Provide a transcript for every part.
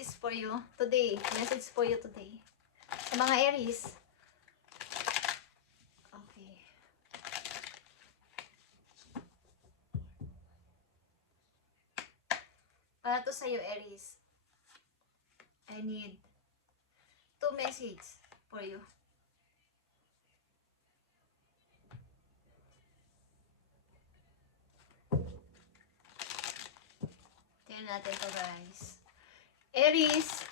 is for you today. Message for you today. Sa mga Aries. Okay. Para to sa'yo, Aries. I need 2 messages for you. Tingnan natin to, guys. Aries.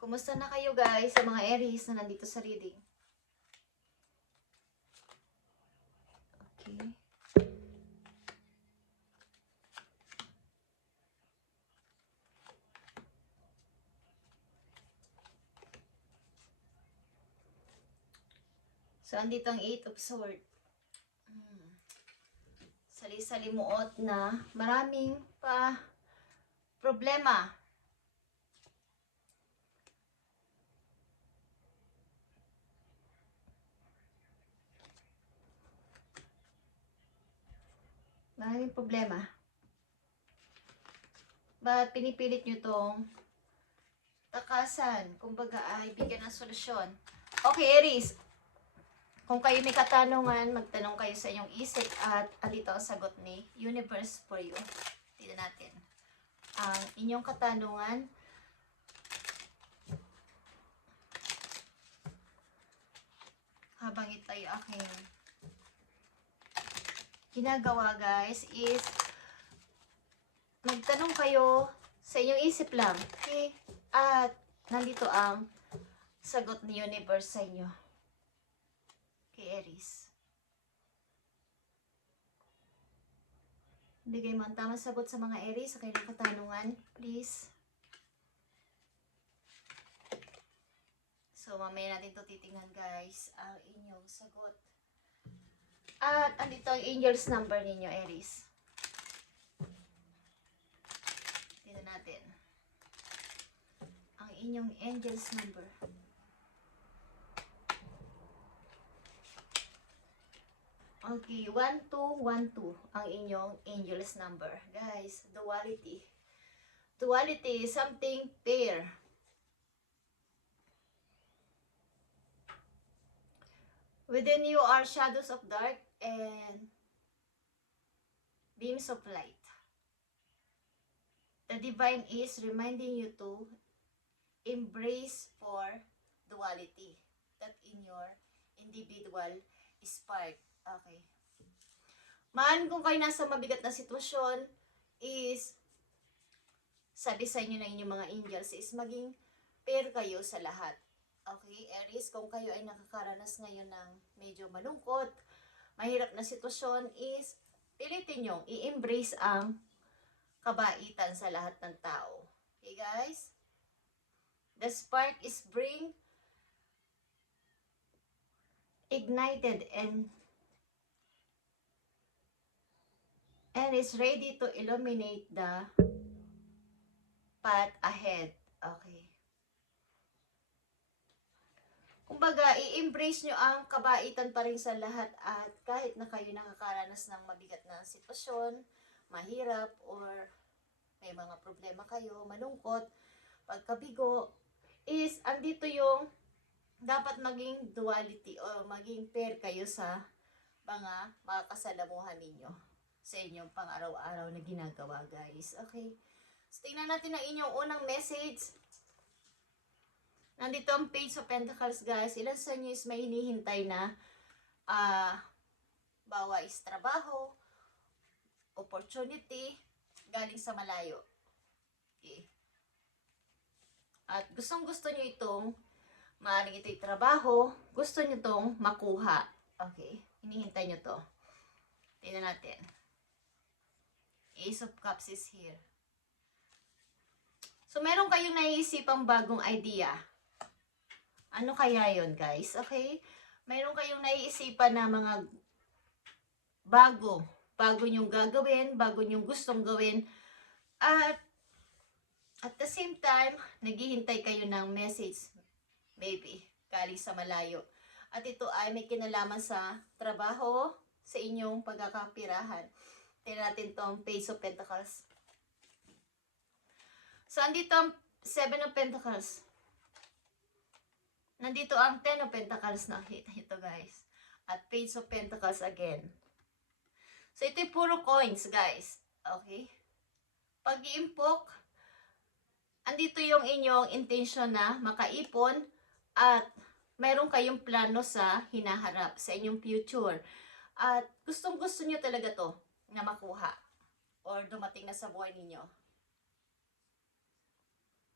Kumusta na kayo, guys, sa mga Aries na nandito sa reading? Okay. So, andito ang 8 of Swords. Sali-salimuot na maraming problema. Maraming problema. But pinipilit nyo tong takasan. Kumbaga ay bigyan ng solusyon. Okay, Aries. Kung kayo may katanungan, magtanong kayo sa inyong isip at andito ang sagot ni Universe for you. Tignan natin. Ang inyong katanungan. Habang ito ay aking ginagawa, guys, is magtanong kayo sa inyong isip lang. Okay? At nandito ang sagot ni Universe sa inyo. Aries. Bigay mo ang tamang sagot sa mga Aries sa kanilang katanungan, please. So, mamaya natin ito titingnan, guys, ang inyong sagot. At andito ang angel's number ninyo, Aries. Tingnan natin. Ang inyong angel's number. Okay, 1212 ang inyong angel's number. Guys, duality. Duality is something pair. Within you are shadows of dark and beams of light. The divine is reminding you to embrace for duality. That in your individual spark. Okay. Man, kung kayo nasa mabigat na sitwasyon, is sabi sa inyo ng inyong mga angels is maging pair kayo sa lahat. Okay, Aries, kung kayo ay nakakaranas ngayon ng medyo malungkot, mahirap na sitwasyon, is pilitin nyo i-embrace ang kabaitan sa lahat ng tao. Okay, guys? The spark is ignited and is ready to illuminate the path ahead. Okay. Kumbaga, i-embrace nyo ang kabaitan pa rin sa lahat at kahit na kayo nakakaranas ng mabigat na sitwasyon, mahirap, or may mga problema kayo, malungkot, pagkabigo, is andito yung dapat maging duality o maging pair kayo sa mga kasalamuhan ninyo sa inyong pang-araw-araw na ginagawa, guys. Okay? So, tingnan natin ang inyong unang message. Nandito ang Page of Pentacles, guys. Ilan sa inyo is may hinihintay na bawa is trabaho, opportunity, galing sa malayo. Okay. At gustong-gusto nyo itong maaaring ito'y trabaho, gusto nyo itong makuha. Okay. Hinihintay nyo to. Tingnan natin. Ace of Cups is here. So, meron kayong naiisipang bagong idea. Ano kaya yon, guys? Okay? Meron kayong naiisipan na mga bago nyong gagawin, bago nyong gustong gawin. At the same time, naghihintay kayo ng message, maybe, galing sa malayo. At ito ay may kinalaman sa trabaho, sa inyong pagkakapirahan. Tingnan natin tong Page of Pentacles. So, andito ang 7 of Pentacles. Nandito ang 10 of Pentacles. Nakita ito, guys. At Page of Pentacles again. So, ito'y puro coins, guys. Okay? Pag-iimpok, andito yung inyong intention na makaipon at mayroon kayong plano sa hinaharap, sa inyong future. At gustong-gusto nyo talaga to na makuha or dumating na sa buhay ninyo.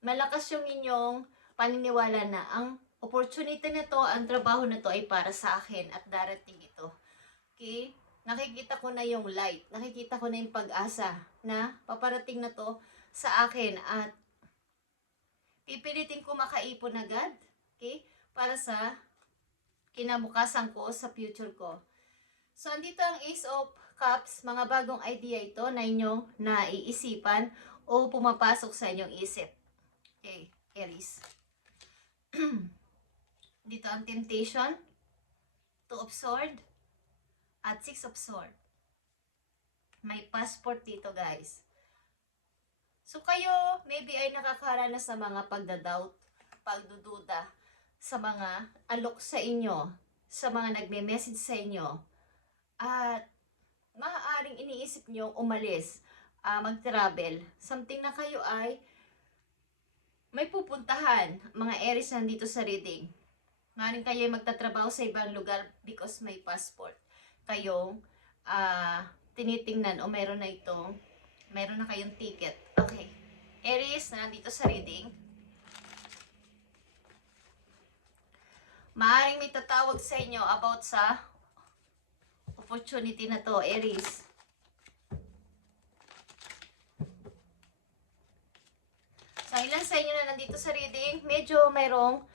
Malakas yung inyong paniniwala na ang opportunity na to, ang trabaho na to ay para sa akin at darating ito. Okay? Nakikita ko na yung light. Nakikita ko na yung pag-asa na paparating na to sa akin at pipilitin ko makaipon agad. Okay? Para sa kinabukasan ko, sa future ko. So, andito ang Ace of Cups. Mga bagong idea ito na inyong naiisipan o pumapasok sa inyong isip. Okay, Aries. Dito ang Temptation, 2 of Swords, at 6 of Swords. May passport dito, guys. So, kayo, maybe ay nakakaranas sa mga pagdadoubt, pagdududa, sa mga alok sa inyo, sa mga nagme-message sa inyo, at maaaring iniisip nyo umalis, mag-travel. Something na kayo ay may pupuntahan, mga Aries nandito sa reading. Maaaring kayo ay magtatrabaho sa ibang lugar because may passport. Kayong tinitingnan o meron na kayong ticket. Okay. Aries na nandito sa reading. Maaaring may tatawag sa inyo about sa opportunity na to, Aries. So, ilan sa inyo na nandito sa reading, medyo mayroong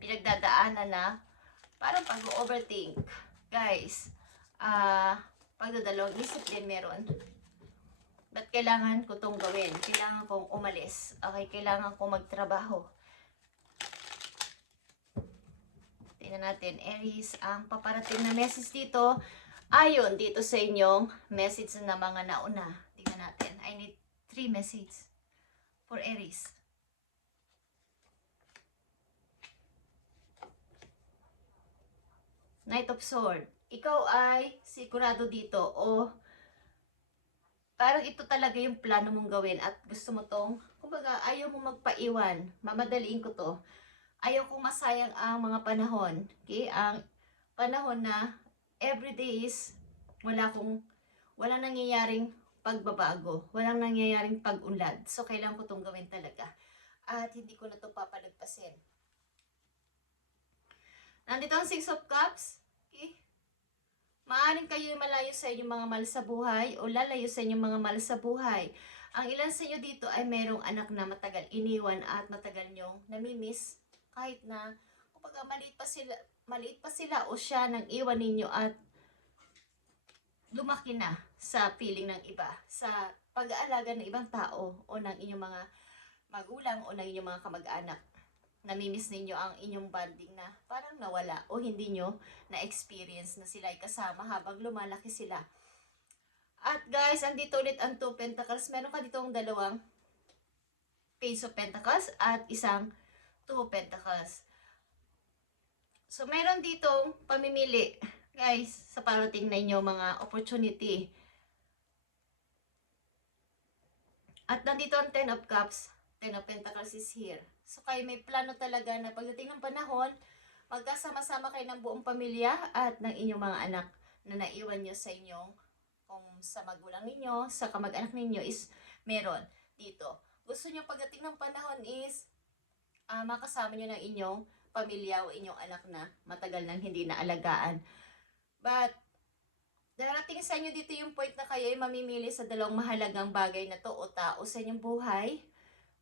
pinagdadaanan na parang pag-overthink. Guys, pagdadalawang isip din meron. Ba't kailangan ko itong gawin? Kailangan kong umalis. Okay, kailangan kong magtrabaho. Tingnan natin, Aries, ang paparating na message dito, ayon dito sa inyong message na mga nauna. Tingnan natin, I need 3 messages for Aries. Knight of Swords. Ikaw ay sigurado dito o parang ito talaga yung plano mong gawin at gusto mo tong, kumbaga, ayaw mo magpaiwan. Mamadaliin ko to. Ayaw kong masayang ang mga panahon. Okay? Ang panahon na everyday is wala nangyayaring pagbabago. Walang nangyayaring pag-unlad. So, kailangan ko itong gawin talaga. At hindi ko na ito papalagpasin. Nandito ang 6 of Cups. Okay? Maaaring kayo malayo sa inyong mga mahal sa buhay o lalayo sa inyong mga mahal sa buhay. Ang ilan sa inyo dito ay mayroong anak na matagal iniwan at matagal nyong namimiss. Kahit na, kapag maliit pa sila o siya nang iwan ninyo at lumaki na sa piling ng iba, sa pag-aalaga ng ibang tao o ng inyong mga magulang o ng inyong mga kamag-anak. Namimiss ninyo ang inyong bonding na parang nawala o hindi nyo na-experience na sila ay kasama habang lumalaki sila. At guys, andito ulit ang 2 Pentacles. Meron ka dito ang dalawang Page of Pentacles at isang 2 Pentacles. So, meron ditong pamimili, guys, sa parating na inyo mga opportunity. At nandito ang 10 of Cups. 10 of Pentacles is here. So, kayo may plano talaga na pagdating ng panahon, magkasama-sama kayo ng buong pamilya at ng inyong mga anak na naiwan nyo sa inyong, kung sa magulang ninyo, sa kamag-anak ninyo is meron dito. Gusto nyo pagdating ng panahon is makasama nyo ng inyong pamilya o inyong anak na matagal nang hindi naalagaan. But, darating sa inyo dito yung point na kayo ay mamimili sa dalawang mahalagang bagay na to o tao sa inyong buhay,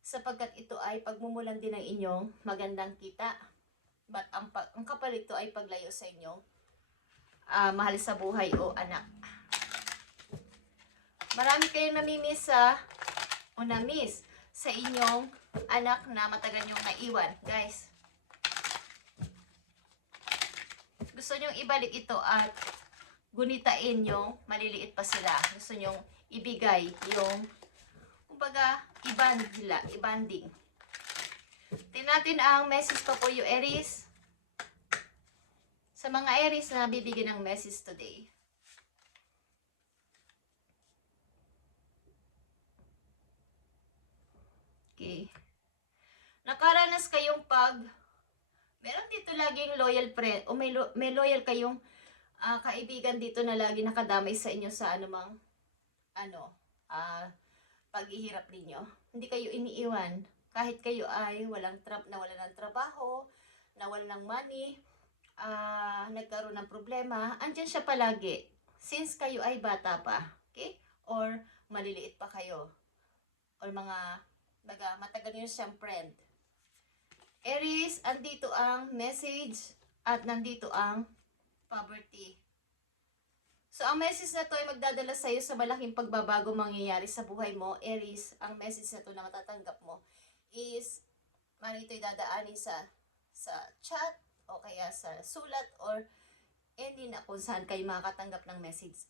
sapagkat ito ay pagmumulan din ng inyong magandang kita. But, ang kapalit ito ay paglayo sa inyong mahal sa buhay o anak. Marami kayong namimiss o namiss sa inyong anak na matagal nyong naiwan, guys. Gusto nyong ibalik ito at gunitain yung maliliit pa sila. Gusto nyong ibigay yung, kumbaga, ibanding. Tingnan natin ang message pa po yung Aries. Sa mga Aries na bibigyan ng message today. Okay. Nakaranas kayong meron dito laging loyal friend, o may loyal kayong kaibigan dito na lagi nakadamay sa inyo sa anumang, paghihirap ninyo. Hindi kayo iniiwan. Kahit kayo ay nawalan ng trabaho, nawalan ng money, nagkaroon ng problema, andyan siya palagi. Since kayo ay bata pa, okay? Or maliliit pa kayo. Or matagal nyo siyang friend. Aries, andito ang message at nandito ang poverty. So, ang message na to ay magdadala sa iyo sa malaking pagbabago mangyayari sa buhay mo. Aries, ang message na to na matatanggap mo is, ito'y dadaanin sa chat, o kaya sa sulat, or hindi na kung saan kayo makakatanggap ng message.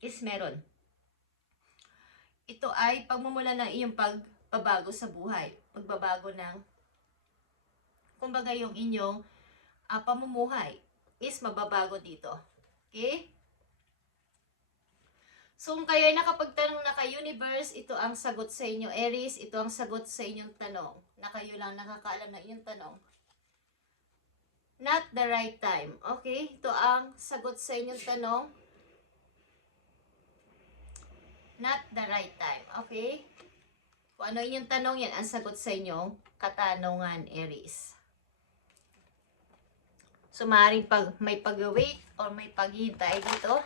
Is meron. Ito ay pagmumula ng iyong pagbabago sa buhay. Pagbabago ng, kumbaga yung inyong pamumuhay is mababago dito. Okay? So, kung kayo ay nakapagtanong na kay Universe, ito ang sagot sa inyo, Aries. Ito ang sagot sa inyong tanong, na kayo lang nakakaalam ng inyong tanong. Not the right time. Okay? Ito ang sagot sa inyong tanong. Not the right time. Okay? Kung ano inyong tanong, yan ang sagot sa inyong katanungan, Aries. So, maaaring may pag-wait or may paghihintay dito.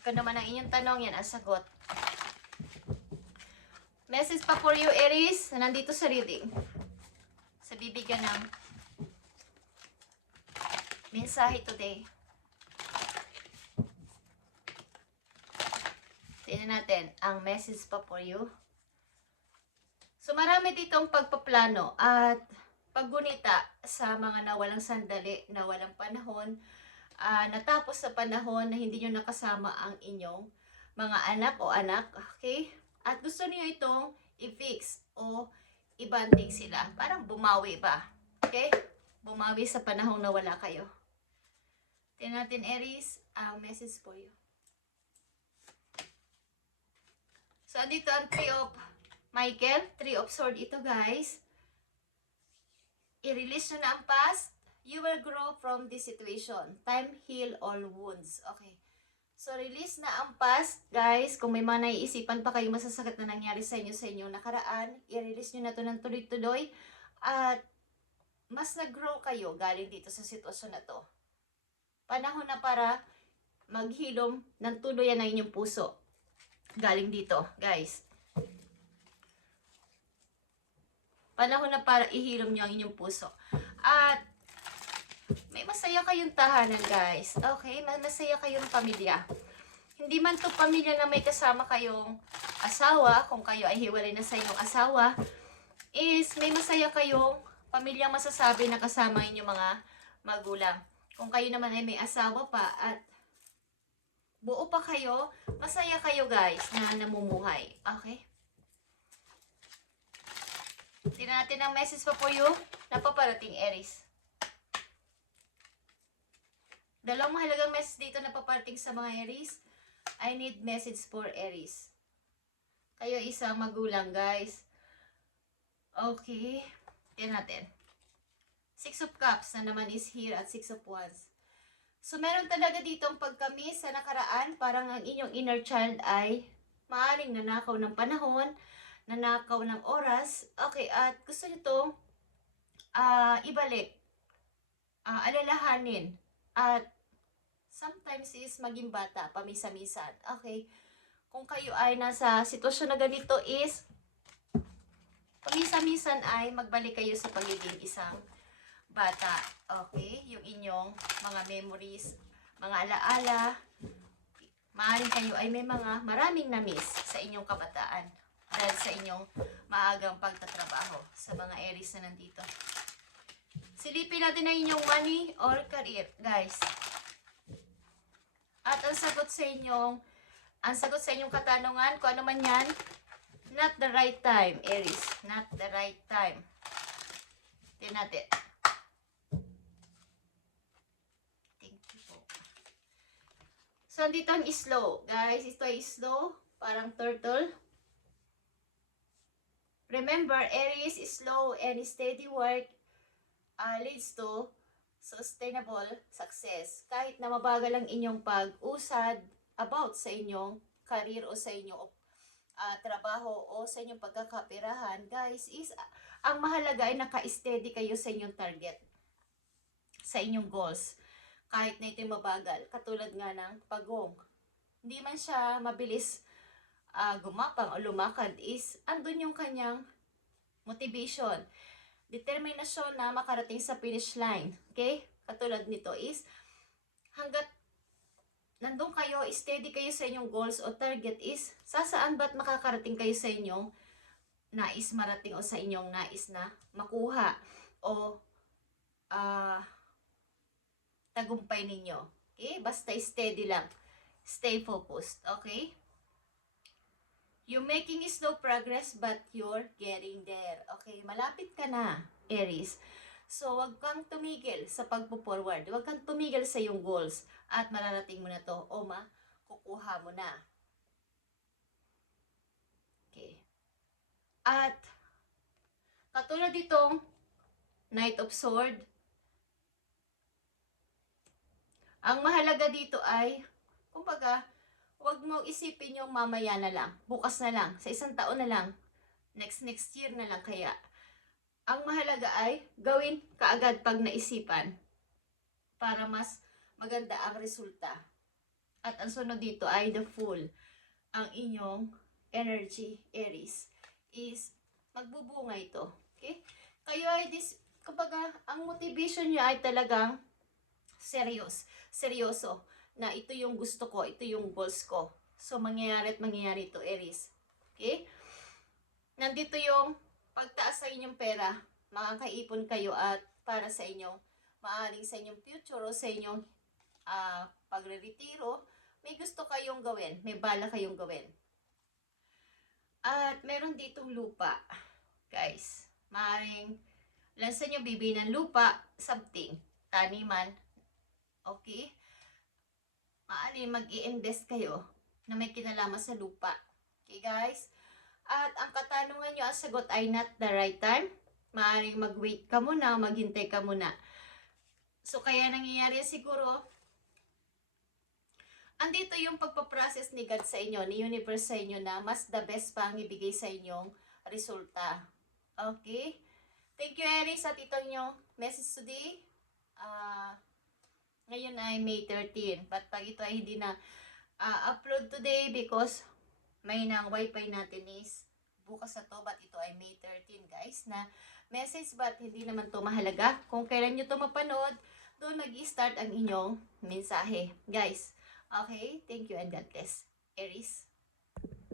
Kung naman ang inyong tanong, yan ang sagot. Message pa for you, Aries, na nandito sa reading. Sa bibigyan ng mensahe today. Tingnan natin ang message pa for you. So, marami ditong pagpaplano at paggunita sa mga nawalang sandali, nawalang panahon, natapos sa panahon na hindi nyo nakasama ang inyong mga anak o anak, okay? At gusto niyo itong i-fix o i-banding sila. Parang bumawi ba? Okay? Bumawi sa panahon na wala kayo. Tingnan natin, Aries, ang message for you. So, andito ang 3 of Michael, 3 of Swords ito, guys. I-release nyo na ang past. You will grow from this situation. Time heal all wounds. Okay. So, release na ang past, guys. Kung may mga naiisipan pa kayo masasakit na nangyari sa inyong nakaraan, i-release nyo na to ng tuloy-tuloy. At mas nag-grow kayo galing dito sa sitwasyon na to. Panahon na para maghilom ng tuluyan ng inyong puso. Galing dito, guys. Panahon na para ihilom nyo ang inyong puso. At may masaya kayong tahanan, guys. Okay? Masaya kayong pamilya. Hindi man to pamilya na may kasama kayong asawa, kung kayo ay hiwalay na sa inyong asawa, is may masaya kayong pamilyang masasabi na kasama inyong mga magulang. Kung kayo naman ay may asawa pa at buo pa kayo, masaya kayo, guys, na namumuhay. Okay? Tingnan natin ang message pa po yung napaparating, Aries. Dalawang mahalagang message dito na paparating sa mga Aries. I need message for Aries. Kayo isang magulang, guys. Okay. Tingnan natin. 6 of Cups na naman is here at 6 of Wands. So, meron talaga ditong pagka-miss sa nakaraan. Parang ang inyong inner child ay maaaring nanakaw ng panahon, nanakaw ng oras. Okay, at gusto nyo itong ibalik. Alalahanin. At sometimes is maging bata, pamisa-misan. Okay? Kung kayo ay nasa sitwasyon na ganito is, pamisa-misan ay magbalik kayo sa pagiging isang bata. Okay? Yung inyong mga memories, mga alaala, maaaring kayo ay may mga maraming na-miss sa inyong kabataan dahil sa inyong maagang pagtatrabaho sa mga Aries na nandito. Silipin natin ang inyong money or career, guys. At ang sagot sa inyong Ang sagot sa inyong katanungan, kung ano man yan, not the right time, Aries. Not the right time. Tingnan natin. Thank you po. So, dito ang slow. Guys, ito ay slow. Parang turtle. Remember, Aries is slow and steady work leads to sustainable success. Kahit na mabagal ang inyong pag-usad about sa inyong career o sa inyong trabaho o sa inyong pagkakapirahan, guys, is ang mahalaga ay naka-steady kayo sa inyong target, sa inyong goals. Kahit na ito'y mabagal, katulad nga ng pagong. Hindi man siya mabilis gumapang o lumakad, is andun yung kanyang motivation, determinasyon na makarating sa finish line. Okay? Katulad nito is, hanggat nandun kayo, steady kayo sa inyong goals o target, is sasaan ba't makakarating kayo sa inyong nais marating o sa inyong nais na makuha o tagumpay ninyo. Okay? Basta steady lang. Stay focused. Okay? You're making slow progress but you're getting there. Okay? Malapit ka na, Aries. So, wag kang tumigil sa pagpo-forward. Wag kang tumigil sa iyong goals. At mararating mo na to o makukuha mo na. Okay. At, katulad ditong Knight of Sword, ang mahalaga dito ay, kumbaga, huwag mo isipin yung mamaya na lang, bukas na lang, sa isang taon na lang, next year na lang kaya. Ang mahalaga ay gawin kaagad pag naisipan para mas maganda ang resulta. At ang sunod dito ay the Fool. Ang inyong energy, Aries, is magbubunga ito. Okay? Kayo ay kumbaga, ang motivation niyo ay talagang seryoso. Na ito yung gusto ko, ito yung goals ko. So, mangyayari at mangyayari ito, Aries. Okay? Nandito yung pagtaas sa inyong pera, makakaipon kayo at para sa inyong, maaaring sa inyong future o sa inyong pagre-retiro, may gusto kayong gawin, may bala kayong gawin. At meron ditong lupa, guys. Maaaring, lang sa inyo bibili ng lupa, something, taniman, okay? Maaaring mag-i-invest kayo na may kinalaman sa lupa. Okay, guys? At ang katanungan nyo, ang sagot ay not the right time. Maaaring mag-wait ka muna, maghintay ka muna. So, kaya nangyayari siguro, andito yung pagpaprocess ni God sa inyo, ni universe sa inyo na mas the best pa ang ibigay sa inyong resulta. Okay? Thank you, Aries, at ito yung message today. Ngayon ay May 13. But pag ito ay hindi na upload today because may nang wifi natin is bukas na to. But ito ay May 13, guys, na message, but hindi naman to mahalaga. Kung kailan nyo to mapanood, doon mag-i-start ang inyong mensahe, guys. Okay? Thank you and God bless. Aries.